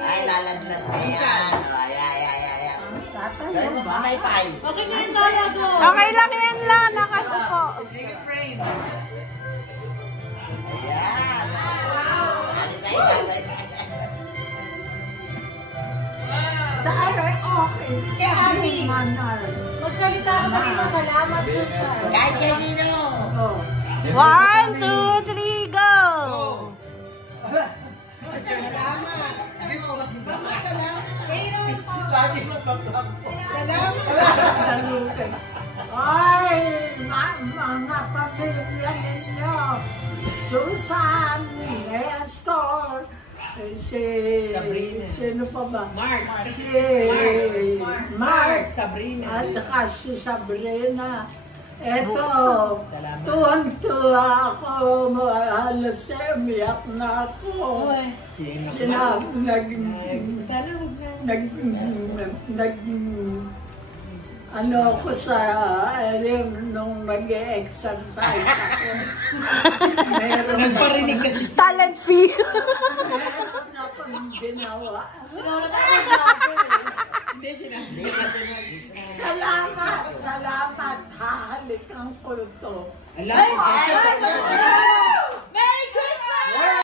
Ay, laladlat na yan. May pay. Okay na yung talago. Okay lang yan lang. Nakasupo. Sige, frame. Ayan. Sa aray, okay. Si Ami. Magsalita ka sa kanya. Salamat, Susan. Kahit kanino. 1, 2, 3, go! Salamat. Mayroon po. Salamat. Ay, mga pamilya ninyo. Susan, Nestor, sino pa ba? Mark. Mark. Sabrina. At saka si Sabrina. Eto, tuwan-tuwa ako, halos umiyak na ako. Ano ako sa, nung mag-e-exercise ako. Nagparinig kasi siya. Talent fee. Meron akong ginawa. Salamat, hahalikan ko ito. Ay!